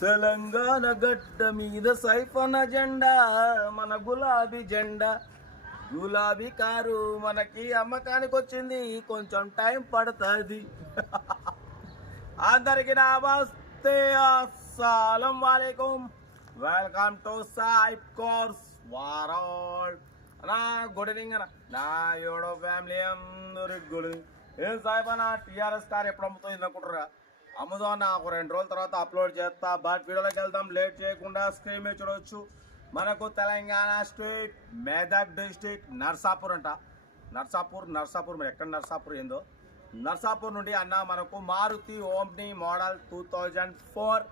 తెలంగాణ గడ్డ మీద సైఫన జెండా మన గులాబీ జెండా. గులాబీ కారు మనకి అమ్మకానికి వచ్చింది, కొంచెం టైం పడుతుంది. అందరికి నమస్తే, అస్సలం వాలేకుం. Welcome to Saib cars world. అన్నా గుడ్ ఈవినింగ్ అన్న. నా యోడో ఫ్యామిలీ అందరికి గుడ్ ఈవినింగ్. ఏం సాయిబ్ అన్న, టీఆర్ఎస్ కార్ ఎప్పుడు అమ్ముతుంది అనుకుంటారా? అమ్ముదాం, నాకు 2 రోజుల తర్వాత అప్లోడ్ చేస్తా. బట్ వీడియోలోకి వెళ్దాం, లేట్ చేయకుండా స్క్రీన్ మీద చూడవచ్చు. మనకు తెలంగాణ స్టేట్ మెదక్ డిస్ట్రిక్ట్ నర్సాపూర్ అంట. నర్సాపూర్ మరి ఎక్కడ నర్సాపూర్ ఏందో. నర్సాపూర్ నుండి అన్న మనకు Maruti omni model 2004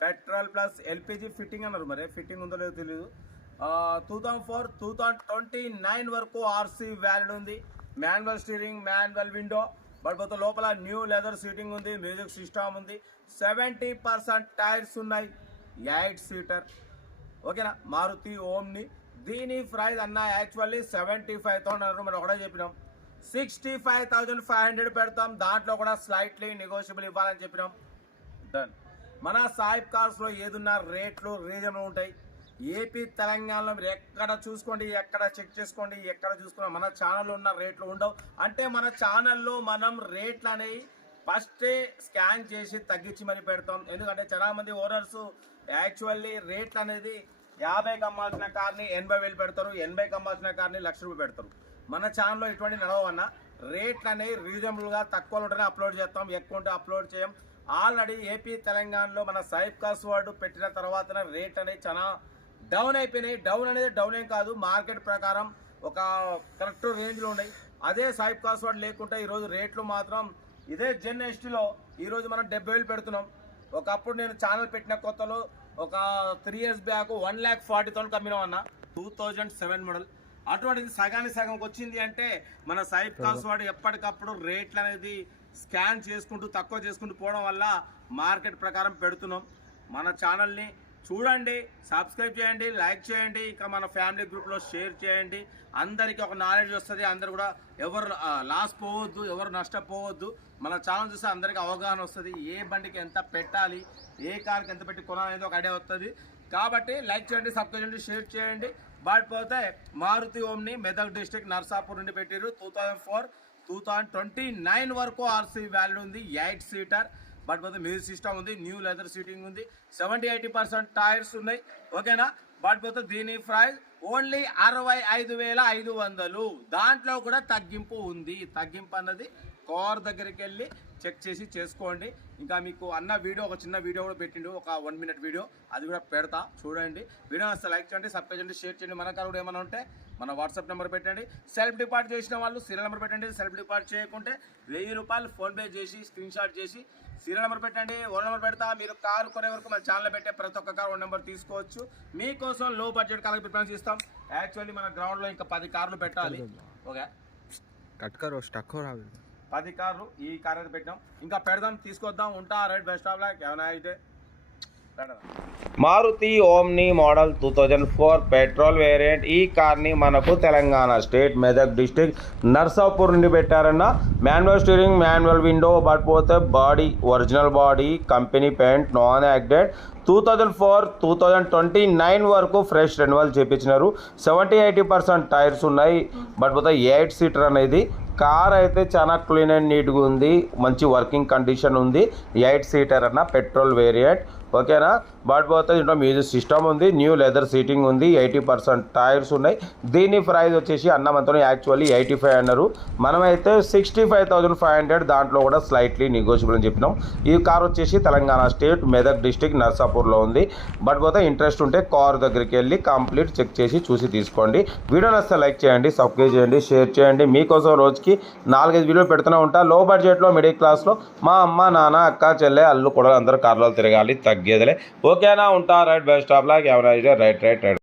petrol plus LPG fitting అన్నారు. మరి ఫిట్టింగ్ ఉందో లేదో తెలియదు. 2004 2029 వరకు ఆర్సీ వ్యాలిడ్ ఉంది. Manual steering, manual window, but మొత్తం లోపల న్యూ లెదర్ సీటింగ్ ఉంది, మ్యూజిక్ సిస్టమ్ ఉంది, 70% టైర్స్ ఉన్నాయి, 8 సీటర్. ఓకేనా, మారుతి ఓమ్ని. దీని ప్రైస్ అన్న యాక్చువల్లీ 75,000 మనం ఒకటే చెప్పినాం. 65,500 పెడతాం, దాంట్లో కూడా స్లైట్లీ నెగోషియబుల్ ఇవ్వాలని చెప్పినాం. డన్. మన సాయిబ్ కార్స్లో ఏదున్నా రేట్లు రీజనబుల్ ఉంటాయి. ఏపీ తెలంగాణలో మీరు ఎక్కడ చూసుకోండి, ఎక్కడ చెక్ చేసుకోండి, ఎక్కడ చూసుకోండి, మన ఛానల్లో ఉన్న రేట్లు ఉండవు. అంటే మన ఛానల్లో మనం రేట్లు అనేవి ఫస్టే స్కాన్ చేసి తగ్గించి మరి పెడతాం. ఎందుకంటే చాలామంది ఓనర్స్ యాక్చువల్లీ రేట్లు అనేది 50కి అమ్మాల్సిన కార్ని 80,000 పెడతారు, 80కి అమ్మాల్సిన కార్ని 1,00,000 రూపాయలు పెడతారు. మన ఛానల్లో ఇటువంటి నడవన్న రేట్లు అనేవి రీజనబుల్గా తక్కువలో ఉంటేనే అప్లోడ్ చేస్తాం, ఎక్కువ ఉంటే అప్లోడ్ చేయం. ఆల్రెడీ ఏపీ తెలంగాణలో మన సాయిబ్ కార్స్ వార్డు పెట్టిన తర్వాత రేట్ అనేది చాలా డౌన్ అయిపోయినాయి. డౌన్ అనేది డౌన్ ఏం కాదు, మార్కెట్ ప్రకారం ఒక కరెక్ట్ రేంజ్లో ఉన్నాయి. అదే సాయిబ్ కార్స్ వార్డు లేకుంటే ఈరోజు రేట్లు మాత్రం ఇదే జెన్ ఎస్టీలో ఈరోజు మనం 70,000 పెడుతున్నాం. ఒకప్పుడు నేను ఛానల్ పెట్టిన కొత్తలో ఒక 3 years బ్యాక్ 1,40,000 అమ్మినాం అన్న, 2007 మోడల్. అటువంటిది సగానికి సగంకి వచ్చింది. అంటే మన సాయిబ్ కార్స్ వాడు ఎప్పటికప్పుడు రేట్లు అనేది స్కాన్ చేసుకుంటూ తక్కువ చేసుకుంటూ పోవడం వల్ల మార్కెట్ ప్రకారం పెడుతున్నాం. మన ఛానల్ని చూడండి, సబ్స్క్రైబ్ చేయండి, లైక్ చేయండి, ఇంకా మన ఫ్యామిలీ గ్రూప్లో షేర్ చేయండి. అందరికీ ఒక నాలెడ్జ్ వస్తుంది. అందరు కూడా ఎవరు లాస్ పోవద్దు, ఎవరు నష్టపోవద్దు. మన ఛానల్ చూస్తే అందరికీ అవగాహన వస్తుంది. ఏ బండికి ఎంత పెట్టాలి, ఏ కార్కి ఎంత పెట్టి కొనాలనేది ఒక ఐడియా వస్తుంది. కాబట్టి లైక్ చేయండి, సబ్స్క్రైబ్ చేయండి, షేర్ చేయండి. బట్ పోతే మారుతి ఓమ్ని మెదక్ డిస్ట్రిక్ట్ నర్సాపూర్ నుండి పెట్టారు. 2004 2029 వరకు ఆర్సీ వ్యాలిడ్ ఉంది, 8 సీటర్. బట్ పోతే మ్యూజిక్ సిస్టమ్ ఉంది, న్యూ లెదర్ సీటింగ్ ఉంది, 70-80% టైర్స్ ఉన్నాయి. ఓకేనా. బట్ పోతే దీని ప్రైస్ ఓన్లీ 65,500. దాంట్లో కూడా తగ్గింపు ఉంది. తగ్గింపు అన్నది కార్ దగ్గరికి వెళ్ళి చెక్ చేసి చేసుకోండి. ఇంకా మీకు అన్న వీడియో ఒక చిన్న వీడియో కూడా పెట్టిండు, ఒక 1 minute వీడియో, అది కూడా పెడతా చూడండి. వీడియో వస్తే లైక్ చేయండి, సబ్స్క్రైబ్ చేయండి, షేర్ చేయండి. మన కార్ కూడా ఏమైనా ఉంటే మన వాట్సాప్ నెంబర్ పెట్టండి. సెల్ఫ్ డిపాజిట్ చేసిన వాళ్ళు సీరియల్ నెంబర్ పెట్టండి. సెల్ఫ్ డిపాజిట్ చేయకుంటే 1000 రూపాయలు ఫోన్పే చేసి స్క్రీన్ షాట్ చేసి సీరియల్ నెంబర్ పెట్టండి. 1 నెంబర్ పెడతా. మీరు కారు కొనే వరకు మన ఛానల్లో పెట్టే ప్రతి ఒక్క కార్ 1 నెంబర్ తీసుకోవచ్చు. మీకోసం లో బడ్జెట్ కార్కి ప్రిఫరెన్స్ ఇస్తాం. యాక్చువల్లీ మన గ్రౌండ్లో ఇంకా 10 కార్లు పెట్టాలి. ఓకే, 10 కార్లు ఈ కార్ అయితే పెట్టాం, ఇంకా పెడదాం, తీసుకొద్దాం. ఉంటా రైట్, బెస్ట్ ఆఫ్ లక్. ఏమైనా అయితే Maruti omni model 2004 petrol variant. ఈ కార్ని మనకు తెలంగాణ స్టేట్ మెదక్ డిస్ట్రిక్ట్ నర్సాపూర్ నుండి పెట్టారన్న. Manual steering, manual window, but పోతే body original body, company paint, non accident. 2004 2029 వరకు ఫ్రెష్ రెన్యువల్ చేయించినారు. 70-80% టైర్స్ ఉన్నాయి. బట్ పోతే 8 సీటర్ అనేది. కార్ అయితే చాలా క్లీన్ అండ్ నీట్గా ఉంది, మంచి వర్కింగ్ కండిషన్ ఉంది. 8 సీటర్ అన్న, పెట్రోల్ వేరియంట్. ఓకేనా. బట్ పోతే ఇంట్లో మ్యూజిక్ సిస్టమ్ ఉంది, న్యూ లెదర్ సీటింగ్ ఉంది, 80% టైర్స్ ఉన్నాయి. దీని ప్రైస్ వచ్చేసి అన్నమంతో యాక్చువల్లీ 85 అన్నారు, మనమైతే 65,500. దాంట్లో కూడా స్లైట్లీ నెగోషియబుల్ అని చెప్పినాం. ఈ కార్ వచ్చేసి తెలంగాణ స్టేట్ మెదక్ డిస్ట్రిక్ట్ నర్సాపూర్లో ఉంది. బట్ పోతే ఇంట్రెస్ట్ ఉంటే కార్ దగ్గరికి వెళ్ళి కంప్లీట్ చెక్ చేసి చూసి తీసుకోండి. వీడియో నచ్చితే లైక్ చేయండి, సబ్స్క్రైబ్ చేయండి, షేర్ చేయండి. మీకోసం రోజుకి 4-5 వీడియోలు పెడుతూనే ఉంటా. లో బడ్జెట్లో మిడిల్ క్లాస్లో మా అమ్మ, నాన్న, అక్క, చెల్లె, అల్లు కూడా అందరూ కార్లో తిరగాలి, తగ్గేదిలే. ఓకేనా. ఉంటా రైట్, బెస్ట్ ఆఫ్ లక్. ఎవరైనా రైట్.